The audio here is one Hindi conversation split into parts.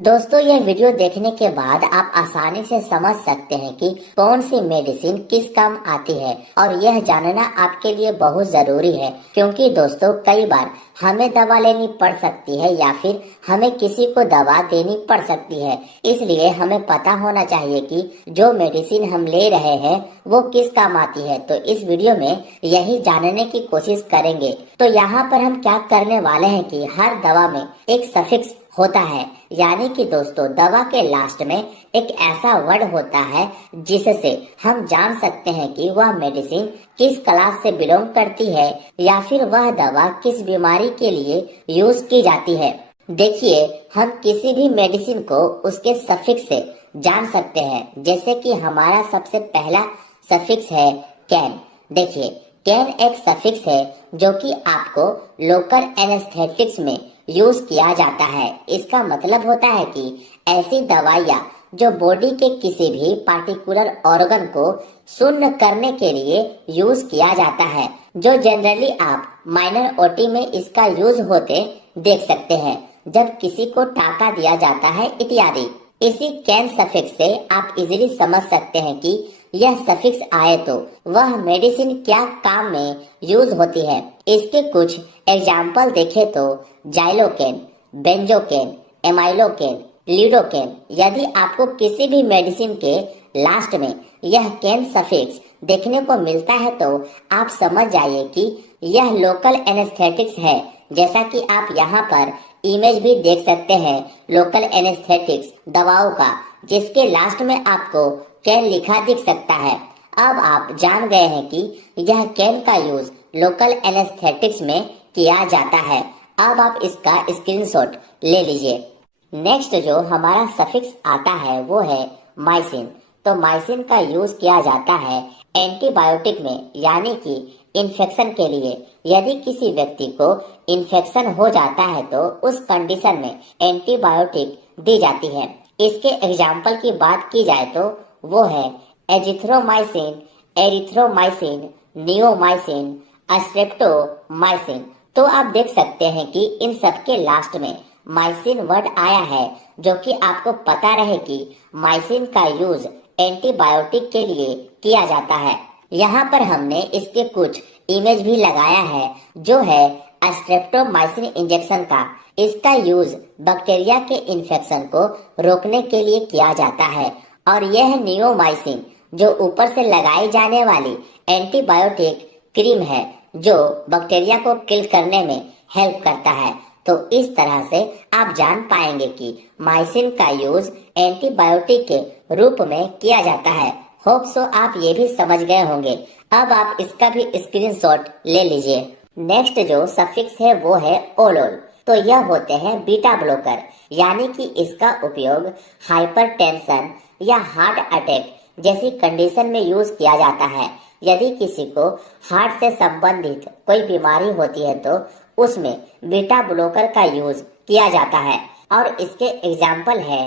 दोस्तों, यह वीडियो देखने के बाद आप आसानी से समझ सकते हैं कि कौन सी मेडिसिन किस काम आती है और यह जानना आपके लिए बहुत जरूरी है, क्योंकि दोस्तों कई बार हमें दवा लेनी पड़ सकती है या फिर हमें किसी को दवा देनी पड़ सकती है। इसलिए हमें पता होना चाहिए कि जो मेडिसिन हम ले रहे हैं वो किस काम आती है। तो इस वीडियो में यही जानने की कोशिश करेंगे। तो यहाँ पर हम क्या करने वाले हैं कि हर दवा में एक सफिक्स होता है, यानी कि दोस्तों दवा के लास्ट में एक ऐसा वर्ड होता है जिससे हम जान सकते हैं कि वह मेडिसिन किस क्लास से बिलोंग करती है या फिर वह दवा किस बीमारी के लिए यूज की जाती है। देखिए, हम किसी भी मेडिसिन को उसके सफिक्स से जान सकते हैं। जैसे कि हमारा सबसे पहला सफिक्स है कैन। देखिए, कैन एक सफिक्स है जो कि आपको लोकल एनेस्थेटिक्स में यूज किया जाता है। इसका मतलब होता है कि ऐसी दवाइयाँ जो बॉडी के किसी भी पार्टिकुलर ऑर्गन को शून्य करने के लिए यूज किया जाता है, जो जनरली आप माइनर ओटी में इसका यूज होते देख सकते हैं, जब किसी को टाका दिया जाता है इत्यादि। इसी कैन सफिक्स से आप इजीली समझ सकते हैं कि यह सफिक्स आए तो वह मेडिसिन क्या काम में यूज होती है। इसके कुछ एग्जाम्पल देखें तो जाइलोकेन, बेंजोकेन, एमाइलोकेन, लीडोकेन। यदि आपको किसी भी मेडिसिन के लास्ट में यह कैन सफिक्स देखने को मिलता है तो आप समझ जाइए कि यह लोकल एनेस्थेटिक्स है। जैसा कि आप यहाँ पर इमेज भी देख सकते हैं लोकल एनेस्थेटिक्स दवाओं का, जिसके लास्ट में आपको कैन लिखा दिख सकता है। अब आप जान गए हैं कि यह कैन का यूज लोकल एनेस्थेटिक्स में किया जाता है। अब आप इसका स्क्रीनशॉट ले लीजिए। नेक्स्ट जो हमारा सफिक्स आता है वो है माइसिन। तो माइसिन का यूज किया जाता है एंटीबायोटिक में, यानी कि इन्फेक्शन के लिए। यदि किसी व्यक्ति को इन्फेक्शन हो जाता है तो उस कंडीशन में एंटीबायोटिक दी जाती है। इसके एग्जाम्पल की बात की जाए तो वो है एजिथ्रोमाइसिन, एरिथ्रोमाइसिन, नियोमाइसिन, स्ट्रेप्टोमाइसिन। तो आप देख सकते हैं कि इन सब के लास्ट में माइसिन वर्ड आया है, जो कि आपको पता रहे कि माइसिन का यूज एंटीबायोटिक के लिए किया जाता है। यहाँ पर हमने इसके कुछ इमेज भी लगाया है, जो है स्ट्रेप्टोमाइसिन इंजेक्शन का। इसका यूज बैक्टीरिया के इन्फेक्शन को रोकने के लिए किया जाता है। और यह नियोमाइसिन जो ऊपर से लगाई जाने वाली एंटीबायोटिक क्रीम है, जो बैक्टीरिया को किल करने में हेल्प करता है। तो इस तरह से आप जान पाएंगे कि माइसिन का यूज एंटीबायोटिक के रूप में किया जाता है। होप सो आप ये भी समझ गए होंगे। अब आप इसका भी स्क्रीनशॉट ले लीजिए। नेक्स्ट जो सफिक्स है वो है ओलोल। तो यह होते हैं बीटा ब्लॉकर, यानी कि इसका उपयोग हाइपरटेंशन या हार्ट अटैक जैसी कंडीशन में यूज किया जाता है। यदि किसी को हार्ट से संबंधित कोई बीमारी होती है तो उसमें बीटा ब्लॉकर का यूज किया जाता है। और इसके एग्जाम्पल है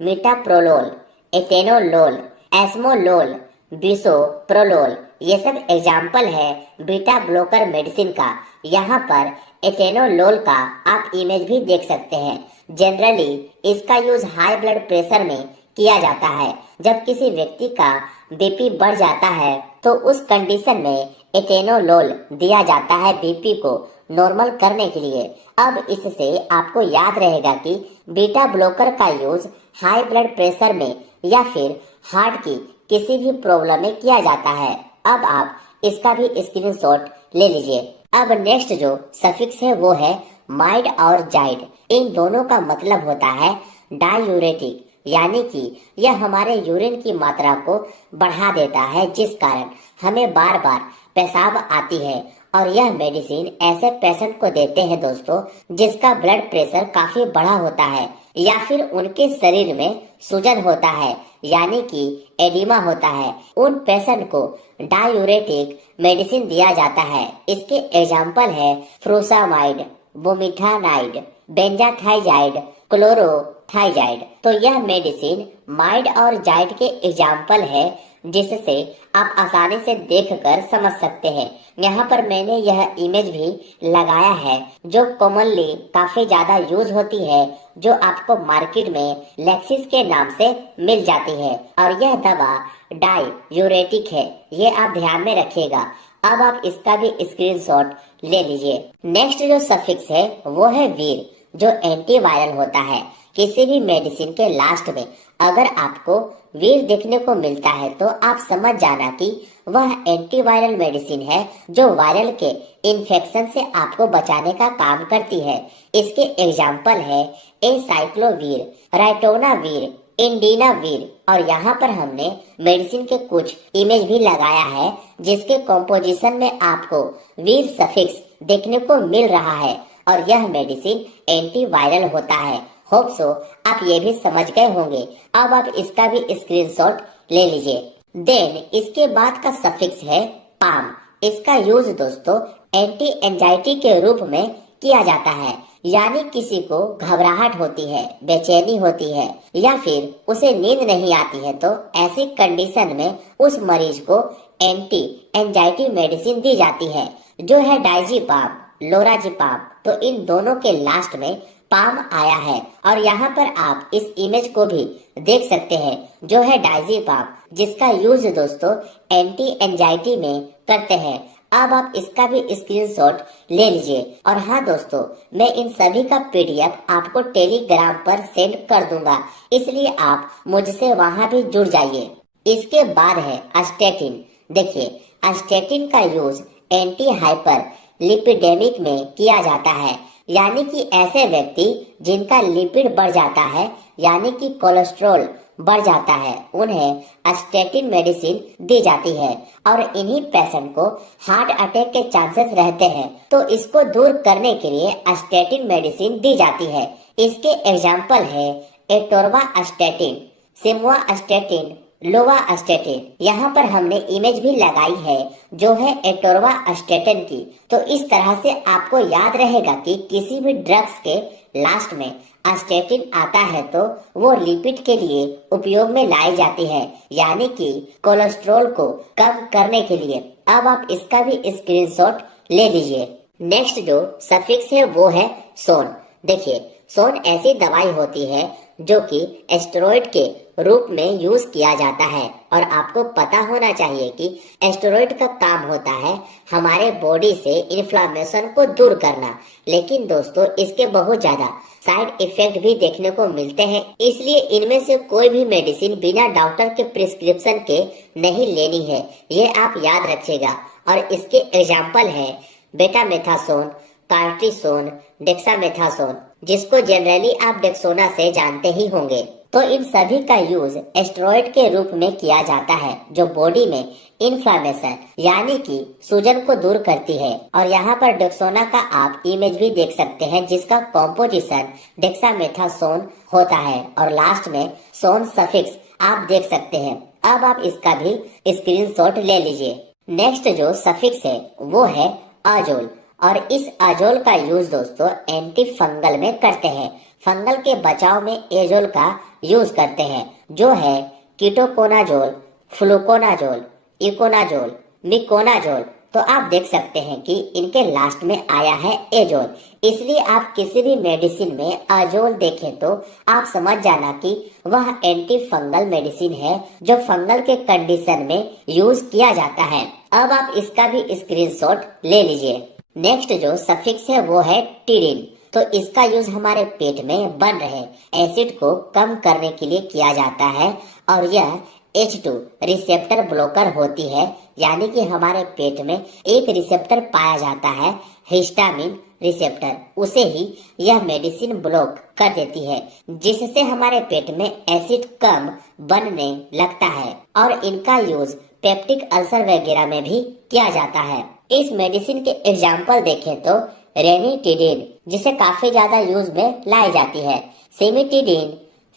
मीटाप्रोलोल, एटेनोलोल, एस्मोलोल, बिसोप्रोलोल। ये सब एग्जाम्पल है बीटा ब्लॉकर मेडिसिन का। यहाँ पर एटेनोलोल का आप इमेज भी देख सकते हैं। जनरली इसका यूज हाई ब्लड प्रेशर में किया जाता है। जब किसी व्यक्ति का बीपी बढ़ जाता है तो उस कंडीशन में एटेनोलोल दिया जाता है बीपी को नॉर्मल करने के लिए। अब इससे आपको याद रहेगा कि बीटा ब्लॉकर का यूज हाई ब्लड प्रेशर में या फिर हार्ट की किसी भी प्रॉब्लम में किया जाता है। अब आप इसका भी स्क्रीनशॉट ले लीजिए। अब नेक्स्ट जो सफिक्स है वो है माइड और जाइड। इन दोनों का मतलब होता है डायूरेटिक, यानी कि यह हमारे यूरिन की मात्रा को बढ़ा देता है, जिस कारण हमें बार बार पेशाब आती है। और यह मेडिसिन ऐसे पेशेंट को देते हैं दोस्तों जिसका ब्लड प्रेशर काफी बढ़ा होता है या फिर उनके शरीर में सूजन होता है, यानी कि एडिमा होता है। उन पेशेंट को डायूरेटिक मेडिसिन दिया जाता है। इसके एग्जाम्पल है फ्रूसामाइड, बुमिथानाइड, बेंजाथाइजाइड, क्लोरोथाइजाइड। तो यह मेडिसिन माइड और जाइड के एग्जाम्पल है, जिससे आप आसानी से देखकर समझ सकते हैं। यहाँ पर मैंने यह इमेज भी लगाया है जो कॉमनली काफी ज्यादा यूज होती है, जो आपको मार्केट में लेक्सिस के नाम से मिल जाती है, और यह दवा डाययूरेटिक है, ये आप ध्यान में रखिएगा। अब आप इसका भी स्क्रीनशॉट ले लीजिए। नेक्स्ट जो सफिक्स है वो है वीर, जो एंटीवायरल होता है। किसी भी मेडिसिन के लास्ट में अगर आपको वीर देखने को मिलता है तो आप समझ जाना कि वह एंटीवायरल मेडिसिन है जो वायरल के इन्फेक्शन से आपको बचाने का काम करती है। इसके एग्जाम्पल है एसाइक्लोवीर, राइटोनावीर, इंडिनावीर, और यहाँ पर हमने मेडिसिन के कुछ इमेज भी लगाया है जिसके कॉम्पोजिशन में आपको वीर सफिक्स देखने को मिल रहा है, और यह मेडिसिन एंटीवायरल होता है। होप सो आप ये भी समझ गए होंगे। अब आप इसका भी स्क्रीनशॉट ले लीजिए। देन इसके बाद का सफिक्स है पाम। इसका यूज दोस्तों एंटी एंजाइटी के रूप में किया जाता है, यानी किसी को घबराहट होती है, बेचैनी होती है, या फिर उसे नींद नहीं आती है, तो ऐसी कंडीशन में उस मरीज को एंटी एंजाइटी मेडिसिन दी जाती है, जो है डायजीपाम, लोराजीपाम। तो इन दोनों के लास्ट में पाम आया है, और यहाँ पर आप इस इमेज को भी देख सकते हैं जो है डायजीपाम, जिसका यूज दोस्तों एंटी एंजाइटी में करते हैं। अब आप इसका भी स्क्रीनशॉट ले लीजिए। और हाँ दोस्तों, मैं इन सभी का पीडीएफ आपको टेलीग्राम पर सेंड कर दूंगा, इसलिए आप मुझसे वहां भी जुड़ जाइए। इसके बाद है अस्टेटिन। देखिए, अस्टेटिन का यूज एंटी हाइपर लिपिडेमिक में किया जाता है, यानी कि ऐसे व्यक्ति जिनका लिपिड बढ़ जाता है, यानी कि कोलेस्ट्रॉल बढ़ जाता है, उन्हें अस्टेटिन मेडिसिन दी जाती है, और इन्हीं पेशेंट को हार्ट अटैक के चांसेस रहते हैं, तो इसको दूर करने के लिए अस्टेटिन मेडिसिन दी जाती है। इसके एग्जाम्पल है एटोर्वास्टेटिन, सिमवास्टेटिन, लोवास्टेटिन। यहाँ पर हमने इमेज भी लगाई है जो है एटोर्वास्टेटिन की। तो इस तरह से आपको याद रहेगा कि किसी भी ड्रग्स के लास्ट में अस्टेटिन आता है तो वो लिपिड के लिए उपयोग में लाई जाती है, यानी कि कोलेस्ट्रॉल को कम करने के लिए। अब आप इसका भी स्क्रीनशॉट ले लीजिए। नेक्स्ट जो सफिक्स है वो है सोन। देखिए, सोन ऐसी दवाई होती है जो कि एस्टेरॉइड के रूप में यूज किया जाता है, और आपको पता होना चाहिए कि एस्टेरॉइड का काम होता है हमारे बॉडी से इन्फ्लामेशन को दूर करना। लेकिन दोस्तों, इसके बहुत ज्यादा साइड इफेक्ट भी देखने को मिलते हैं, इसलिए इनमें से कोई भी मेडिसिन बिना डॉक्टर के प्रिस्क्रिप्शन के नहीं लेनी है, ये आप याद रखिएगा। और इसके एग्जाम्पल है बेटामेथासोन, कार्टिसोन, डेक्सामेथासोन, जिसको जनरली आप डेक्सोना से जानते ही होंगे। तो इन सभी का यूज एस्टेरॉइड के रूप में किया जाता है, जो बॉडी में इन्फ्लामेशन यानी कि सूजन को दूर करती है। और यहाँ पर डेक्सोना का आप इमेज भी देख सकते हैं, जिसका कॉम्पोजिशन डेक्सामेथासोन होता है, और लास्ट में सोन सफिक्स आप देख सकते हैं। अब आप इसका भी स्क्रीनशॉट ले लीजिए। नेक्स्ट जो सफिक्स है वो है आजोल, और इस आजोल का यूज दोस्तों एंटी फंगल में करते हैं। फंगल के बचाव में एजोल का यूज करते हैं, जो है कीटोकोनाजोल, फ्लूकोनाजोल, इकोनाजोल, मिकोनाजोल। तो आप देख सकते हैं कि इनके लास्ट में आया है एजोल, इसलिए आप किसी भी मेडिसिन में आजोल देखें तो आप समझ जाना कि वह एंटी फंगल मेडिसिन है जो फंगल के कंडीशन में यूज किया जाता है। अब आप इसका भी स्क्रीनशॉट ले लीजिए। नेक्स्ट जो सफिक्स है वो है टिरिन। तो इसका यूज हमारे पेट में बन रहे एसिड को कम करने के लिए किया जाता है, और यह H2 रिसेप्टर ब्लॉकर होती है, यानी कि हमारे पेट में एक रिसेप्टर पाया जाता है हिस्टामिन रिसेप्टर, उसे ही यह मेडिसिन ब्लॉक कर देती है, जिससे हमारे पेट में एसिड कम बनने लगता है। और इनका यूज पेप्टिक अल्सर वगैरह में भी किया जाता है। इस मेडिसिन के एग्जाम्पल देखें तो रेनिटिडिन, जिसे काफी ज्यादा यूज में लाई जाती है, सिमिटिडिन,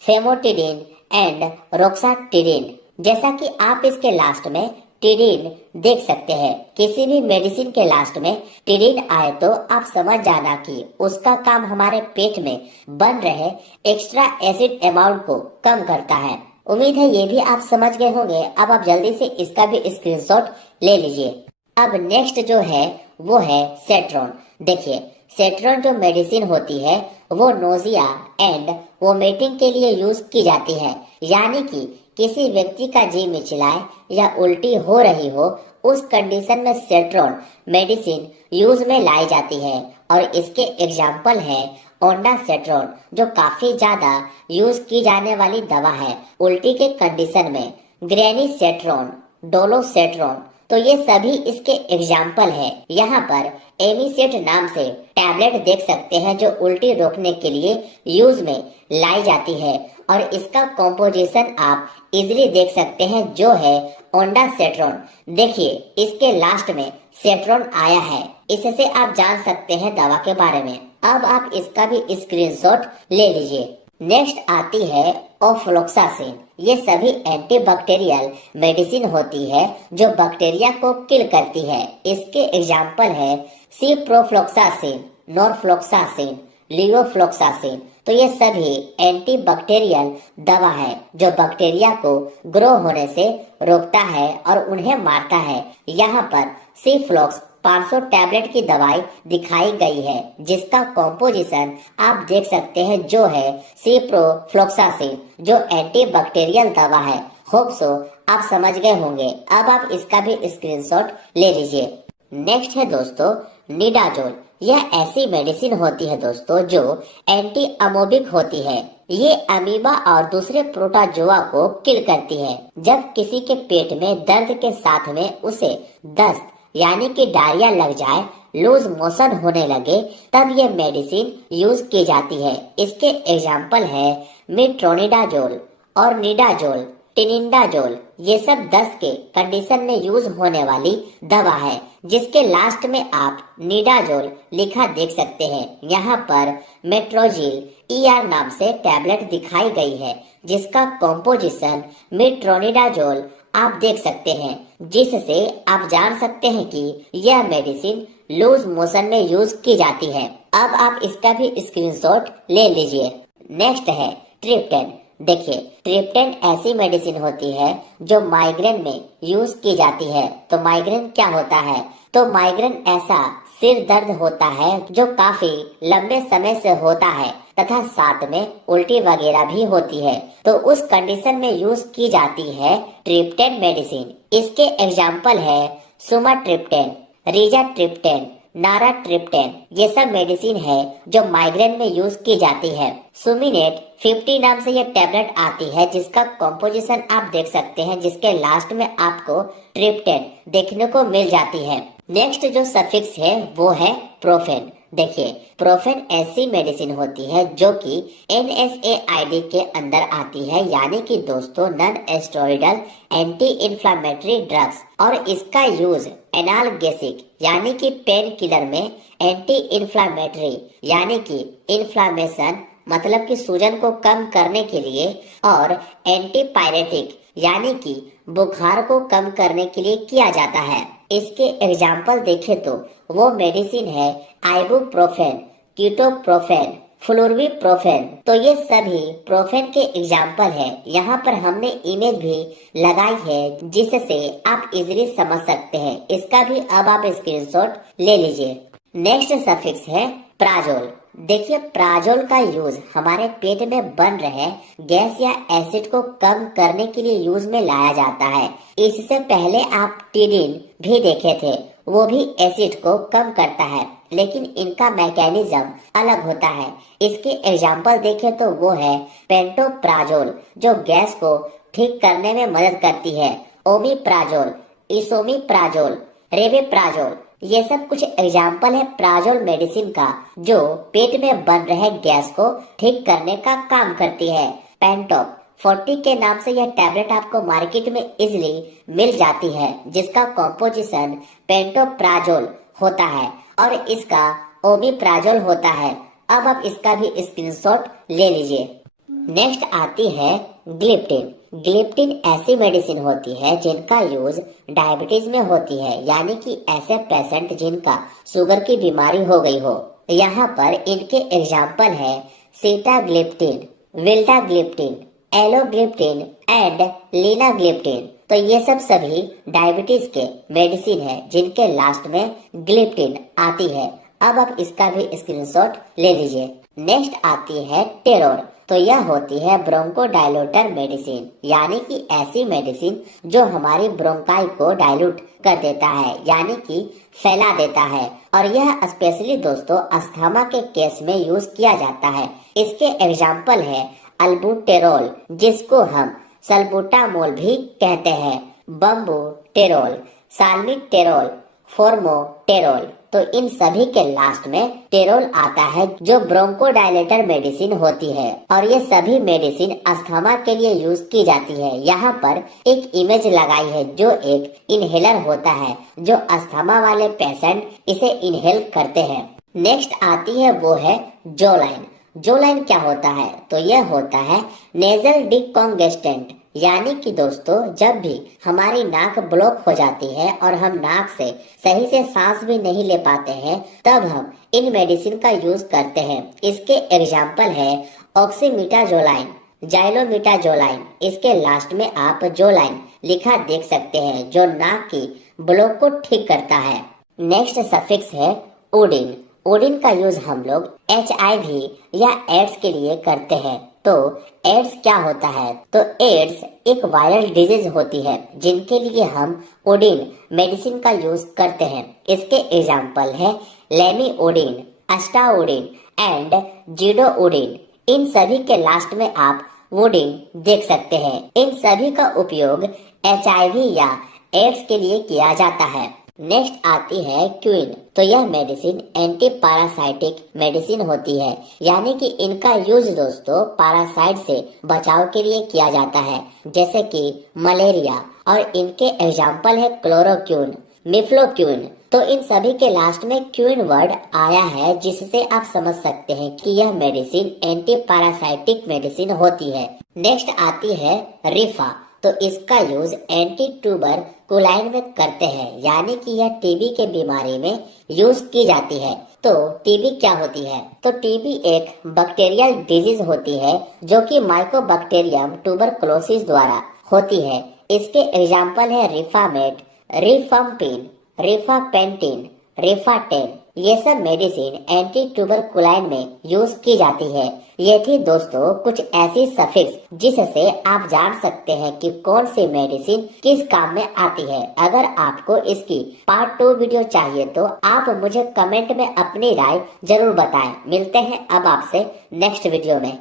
फेमोटिडिन एंड रोक्साटिडिन। जैसा कि आप इसके लास्ट में टिडिन देख सकते हैं। किसी भी मेडिसिन के लास्ट में टिडिन आए तो आप समझ जाना कि उसका काम हमारे पेट में बन रहे एक्स्ट्रा एसिड अमाउंट को कम करता है। उम्मीद है ये भी आप समझ गए होंगे। अब आप जल्दी से इसका भी स्क्रीनशॉट ले लीजिए। अब नेक्स्ट जो है वो है सेट्रॉन। देखिए सेट्रॉन जो मेडिसिन होती है वो नोजिया एंड वोमिटिंग के लिए यूज की जाती है, यानी कि किसी व्यक्ति का जी मिचलाए या उल्टी हो रही हो उस कंडीशन में सेट्रॉन मेडिसिन यूज में लाई जाती है। और इसके एग्जाम्पल है ओंडासेट्रॉन जो काफी ज्यादा यूज की जाने वाली दवा है उल्टी के कंडीशन में, ग्रेनीसेट्रॉन, डोलोसेट्रॉन, तो ये सभी इसके एग्जाम्पल है। यहाँ पर एमिसेट नाम से टैबलेट देख सकते हैं जो उल्टी रोकने के लिए यूज में लाई जाती है और इसका कॉम्पोजिशन आप इजिली देख सकते हैं जो है ओंडासेट्रॉन। देखिए इसके लास्ट में सेट्रॉन आया है, इससे आप जान सकते हैं दवा के बारे में। अब आप इसका भी स्क्रीनशॉट ले लीजिए। नेक्स्ट आती है ओफ्लोक्सासिन। ये सभी एंटीबैक्टीरियल मेडिसिन होती है जो बैक्टीरिया को किल करती है। इसके एग्जाम्पल है सिप्रोफ्लोक्सासिन, नॉरफ्लोक्सासिन, लियोफ्लोक्सासिन। तो ये सभी एंटीबैक्टीरियल दवा है जो बैक्टीरिया को ग्रो होने से रोकता है और उन्हें मारता है। यहाँ पर सिफ्लॉक्स 500 टैबलेट की दवाई दिखाई गई है जिसका कॉम्पोजिशन आप देख सकते हैं जो है सिप्रोफ्लोक्सासिन जो एंटीबैक्टीरियल दवा है। होप सो आप समझ गए होंगे। अब आप इसका भी स्क्रीनशॉट ले लीजिए। नेक्स्ट है दोस्तों निडाजोल। यह ऐसी मेडिसिन होती है दोस्तों जो एंटी अमोबिक होती है। ये अमीबा और दूसरे प्रोटोजोआ को किल करती है। जब किसी के पेट में दर्द के साथ में उसे दस्त यानी कि डायरिया लग जाए, लूज मोशन होने लगे, तब ये मेडिसिन यूज की जाती है। इसके एग्जाम्पल है मेट्रोनिडाजोल और निडाजोल, टिनिडाजोल। ये सब दस्त के कंडीशन में यूज होने वाली दवा है जिसके लास्ट में आप निडाजोल लिखा देख सकते हैं। यहाँ पर मेट्रोजिल ER नाम से टैबलेट दिखाई गई है जिसका कॉम्पोजिशन मेट्रोनिडाजोल आप देख सकते हैं, जिससे आप जान सकते हैं कि यह मेडिसिन लूज मोशन में यूज की जाती है। अब आप इसका भी स्क्रीनशॉट ले लीजिए। नेक्स्ट है ट्रिप्टेन। देखिए ट्रिप्टेन ऐसी मेडिसिन होती है जो माइग्रेन में यूज की जाती है। तो माइग्रेन क्या होता है? तो माइग्रेन ऐसा सिर दर्द होता है जो काफी लंबे समय से होता है तथा साथ में उल्टी वगैरह भी होती है, तो उस कंडीशन में यूज की जाती है ट्रिप्टेन मेडिसिन। इसके एग्जाम्पल है सुमाट्रिप्टेन, रिजाट्रिप्टेन, नाराट्रिप्टेन। ये सब मेडिसिन है जो माइग्रेन में यूज की जाती है। सुमिनेट 50 नाम से ये टैबलेट आती है जिसका कॉम्पोजिशन आप देख सकते हैं, जिसके लास्ट में आपको ट्रिप्टेन देखने को मिल जाती है। नेक्स्ट जो सफिक्स है वो है प्रोफेन। देखिए प्रोफेन ऐसी मेडिसिन होती है जो कि NSAID के अंदर आती है, यानी कि दोस्तों नॉन एस्टेरॉयडल एंटी इंफ्लेमेटरी ड्रग्स, और इसका यूज एनाल्गेसिक यानी कि पेन किलर में, एंटी इंफ्लेमेटरी यानी कि इन्फ्लामेशन मतलब कि सूजन को कम करने के लिए, और एंटीपायरेटिक यानी कि बुखार को कम करने के लिए किया जाता है। इसके एग्जाम्पल देखें तो वो मेडिसिन है आइबुप्रोफेन, कीटोप्रोफेन, फ्लुरबिप्रोफेन। तो ये सभी प्रोफेन के एग्जाम्पल है। यहाँ पर हमने इमेज भी लगाई है जिससे आप इजीली समझ सकते हैं। इसका भी अब आप स्क्रीनशॉट ले लीजिए। नेक्स्ट सफिक्स है प्राजोल। देखिए प्राजोल का यूज हमारे पेट में बन रहे गैस या एसिड को कम करने के लिए यूज में लाया जाता है। इससे पहले आप टिनिन भी देखे थे, वो भी एसिड को कम करता है, लेकिन इनका मैकेनिज्म अलग होता है। इसके एग्जाम्पल देखें तो वो है पेंटोप्राजोल जो गैस को ठीक करने में मदद करती है, ओमिप्राजोल, इसोमिप्राजोल, रेवेप्राजोल। ये सब कुछ एग्जाम्पल है प्राजोल मेडिसिन का जो पेट में बन रहे गैस को ठीक करने का काम करती है। पेंटोप 40 के नाम से यह टैबलेट आपको मार्केट में इजिली मिल जाती है जिसका कॉम्पोजिशन पेंटोप्राजोल होता है और इसका ओमिप्राजोल होता है। अब आप इसका भी स्क्रीनशॉट ले लीजिए। नेक्स्ट आती है ग्लिप्टिन। ग्लिप्टिन ऐसी मेडिसिन होती है जिनका यूज डायबिटीज में होती है, यानी कि ऐसे पेशेंट जिनका शुगर की बीमारी हो गई हो। यहाँ पर इनके एग्जाम्पल है सीटाग्लिप्टिन, विल्टाग्लिप्टिन, एलोग्लिप्टिन एंड लीनाग्लिप्टिन। तो ये सब सभी डायबिटीज के मेडिसिन है जिनके लास्ट में ग्लिप्टिन आती है। अब आप इसका भी स्क्रीनशॉट ले लीजिए। नेक्स्ट आती है टेरोल। तो यह होती है ब्रोंकोडायलेटर मेडिसिन, यानी कि ऐसी मेडिसिन जो हमारी ब्रोंकाई को डायल्यूट कर देता है, यानी कि फैला देता है। और यह स्पेशली दोस्तों अस्थमा के केस में यूज किया जाता है। इसके एग्जाम्पल है अल्बुटेरोल, जिसको हम सल्बुटामोल भी कहते हैं, बम्बुटेरोल, साल्मीटेरोल, फोर्मोटेरोल। तो इन सभी के लास्ट में टेरोल आता है जो ब्रोंकोडायलेटर मेडिसिन होती है। और ये सभी मेडिसिन अस्थमा के लिए यूज की जाती है। यहाँ पर एक इमेज लगाई है जो एक इनहेलर होता है, जो अस्थमा वाले पेशेंट इसे इनहेल करते हैं। नेक्स्ट आती है वो है जोलाइन। जोलाइन क्या होता है? तो यह होता है नेजल डिकॉन्गेस्टेंट, यानी कि दोस्तों जब भी हमारी नाक ब्लॉक हो जाती है और हम नाक से सही से सांस भी नहीं ले पाते हैं, तब हम इन मेडिसिन का यूज करते हैं। इसके एग्जाम्पल है ऑक्सीमिटाजोलाइन, जाइलोमिटाजोलाइन। इसके लास्ट में आप जोलाइन लिखा देख सकते हैं, जो नाक की ब्लॉक को ठीक करता है। नेक्स्ट सफिक्स है ओडिन। ओडिन का यूज हम लोग HIV या एड्स के लिए करते हैं। तो एड्स क्या होता है? तो एड्स एक वायरल डिजीज होती है जिनके लिए हम ओडिन मेडिसिन का यूज करते हैं। इसके एग्जाम्पल है लेमीओडिन, अस्टाओडिन एंड जीडोओडिन। इन सभी के लास्ट में आप वोडिन देख सकते हैं। इन सभी का उपयोग HIV या एड्स के लिए किया जाता है। नेक्स्ट आती है क्वीन। तो यह मेडिसिन एंटी पैरासाइटिक मेडिसिन होती है, यानी कि इनका यूज दोस्तों पैरासाइट से बचाव के लिए किया जाता है, जैसे कि मलेरिया। और इनके एग्जाम्पल है क्लोरोक्विन, मिफ्लोक्विन। तो इन सभी के लास्ट में क्वीन वर्ड आया है, जिससे आप समझ सकते हैं कि यह मेडिसिन एंटी पैरासाइटिक मेडिसिन होती है। नेक्स्ट आती है रिफा। तो इसका यूज एंटी ट्यूबरकुलाइन में करते हैं, यानी कि यह टीबी के बीमारी में यूज की जाती है। तो टीबी क्या होती है? तो टीबी एक बैक्टीरियल डिजीज होती है जो कि माइकोबैक्टीरियम ट्यूबरकुलोसिस द्वारा होती है। इसके एग्जाम्पल है रिफामेट, रिफाम्पिन, रिफापेंटिन, रिफाटेन। ये सब मेडिसिन एंटी ट्यूबरकुलाइन में यूज की जाती है। ये थी दोस्तों कुछ ऐसी सफिक्स जिससे आप जान सकते हैं कि कौन सी मेडिसिन किस काम में आती है। अगर आपको इसकी पार्ट 2 वीडियो चाहिए तो आप मुझे कमेंट में अपनी राय जरूर बताएं। मिलते हैं अब आपसे नेक्स्ट वीडियो में।